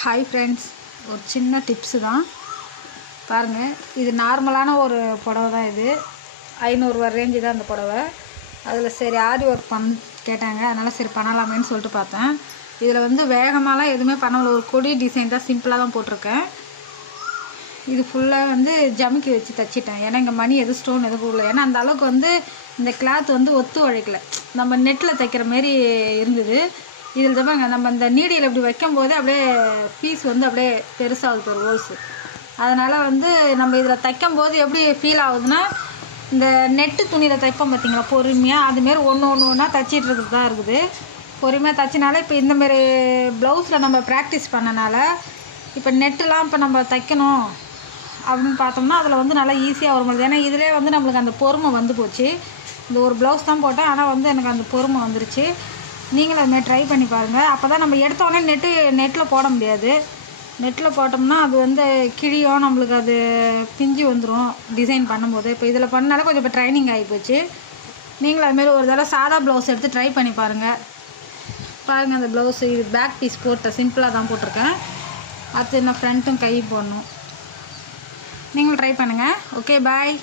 Hi friends, ஒரு சின்ன tips தான் பாருங்கள். இது நார்மலான ஒரு புடவை தான். இது 500 ரூபா ரேஞ்சு தான் அந்த புடவை. அதில் சரி ஆரி ஒர்க் கேட்டாங்க, அதனால் சரி பண்ணலாமேன்னு சொல்லிட்டு பார்த்தேன். இதில் வந்து வேகமாலாம் எதுவுமே பண்ணல, ஒரு கொடி டிசைன் தான் சிம்பிளாக தான் போட்டிருக்கேன். இது ஃபுல்லாக வந்து ஜமுக்கி வச்சு தைச்சிட்டேன். ஏன்னா இங்கே மணி எதுவும் ஸ்டோன் எதுவும் போடல. ஏன்னா அந்த அளவுக்கு வந்து இந்த கிளாத் வந்து ஒத்து உழைக்கல, நம்ம நெட்டில் தைக்கிற மாரி இருந்தது. இதில் தப்பாங்க நம்ம இந்த நீடியில் இப்படி வைக்கும்போது அப்படியே பீஸ் வந்து அப்படியே பெருசாகுது ஒரு ஹோல்ஸு. அதனால் வந்து நம்ம இதில் தைக்கும்போது எப்படி ஃபீல் ஆகுதுன்னா, இந்த நெட்டு துணியில் தைப்போம் பார்த்திங்களா பொறுமையாக, அதுமாரி ஒன்று ஒன்றா தைச்சிட்டு தான் இருக்குது. பொறுமையாக தைச்சினால இப்போ இந்தமாரி ப்ளவுஸில் நம்ம ப்ராக்டிஸ் பண்ணனால இப்போ நெட்டுலாம் இப்போ நம்ம தைக்கணும் அப்படின்னு பார்த்தோம்னா அதில் வந்து நல்லா ஈஸியாக வரும். ஏன்னா இதிலே வந்து நம்மளுக்கு அந்த பொறுமை வந்து போச்சு. இந்த ஒரு ப்ளவுஸ் தான் போட்டேன், ஆனால் வந்து எனக்கு அந்த பொறுமை வந்துருச்சு. நீங்களும் அதுமாதிரி ட்ரை பண்ணி பாருங்கள். அப்போ தான் நம்ம எடுத்தோடனே நெட்டில் போட முடியாது. நெட்டில் போட்டோம்னா அது வந்து கிழியும், நம்மளுக்கு அது பிஞ்சு வந்துடும் டிசைன் பண்ணும்போது. இப்போ இதில் பண்ணாலும் கொஞ்சம் இப்போ ட்ரைனிங் ஆகிப்போச்சு. நீங்களும் அதுமாரி ஒரு தடவை சாதா ப்ளவுஸ் எடுத்து ட்ரை பண்ணி பாருங்கள். அந்த ப்ளவுஸு இது பேக் பீஸ் போட்ட சிம்பிளாக தான் போட்டிருக்கேன். அடுத்து என்ன ஃப்ரண்ட்டும் கை போடணும். நீங்களும் ட்ரை பண்ணுங்கள். ஓகே, பாய்.